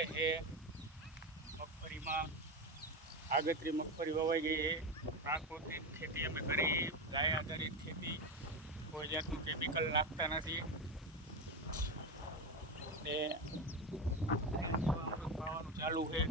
હાલે છે મગફળીમાં આગતરી મગફળી વવાઈ ગઈ છે. પ્રાકૃતિક ખેતી અમે કરી, ગાય આધારિત ખેતી, કોઈ જાતનું કેમિકલ નાખતા નથી. ને ખાવાનું ચાલુ છે.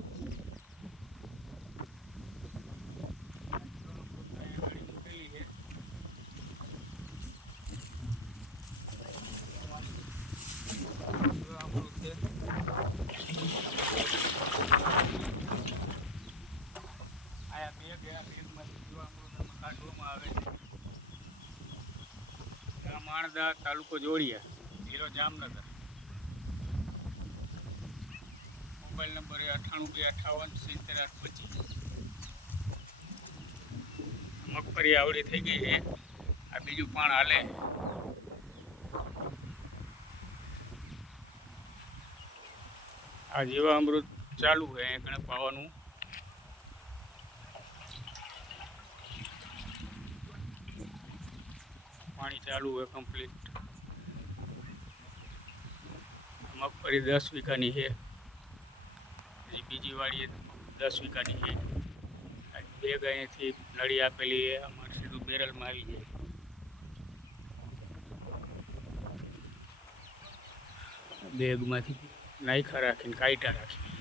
માણદા, તાલુકો જોડિયા, જિલ્લો જામનગર. Mobile number 9828577825. મગફળી આવડી થઈ ગઈ છે. આ બીજું પણ હાલે. આ જીવામૃત ચાલુ છે, અહીંયા પાવાનું. પાણી ચાલુ है कम्प्लीट. मगफળી 10 વીઘાની છે. બીજી વાડી 10 વીઘાની છે. બે ગાયથી નળી આપેલી છે. અમારે સીધું બેરલમાં આવી જાય. બેગમાંથી નાખ્યા રાખીને કાઢ્યા રાખી.